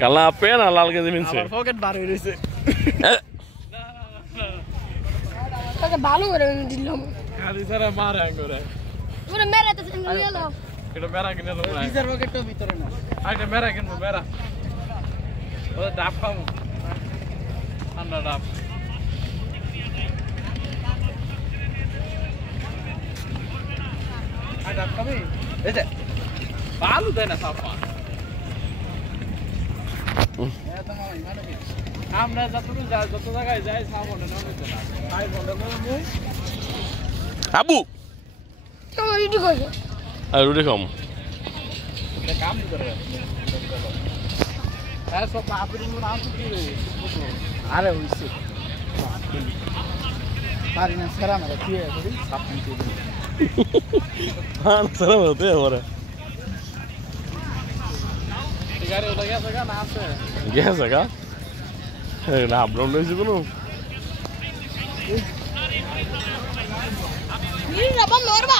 কালা পেন আর লাল গেঞ্জি মিনছে পকেট বার হয়ে রয়েছে তোকে ভালো করে দিলাম খালি সারা মারে করে পুরো মেরে তো নিয়ে নাও এটা মেরা কিনে দাও না ডিজার পকেটটা ভিতরে না আইটা মেরা কিনবো মেরা ও ডাব খামু ঠান্ডা ডাব আর ডাব খাবি এই যে ভালো দেয় না সাফা এত মামাই মানে কি আমরা যত জায়গায় যাই সাবনে না হইতো না ভাই বলে মুই আবু তো ইডি কই আর রুটি খাম কাম করে হ্যাঁ সব আপনি নাম তো কি রে আরে হইছে পারি না সারা মারা কি করি সাপ নিতে দিই হ্যাঁ সারা হতে হবে গাড়ি ওটা গেছে গা না আছে গেছে গা না আপডাউন হয়েছে কোনো নি না বন্ধ করবা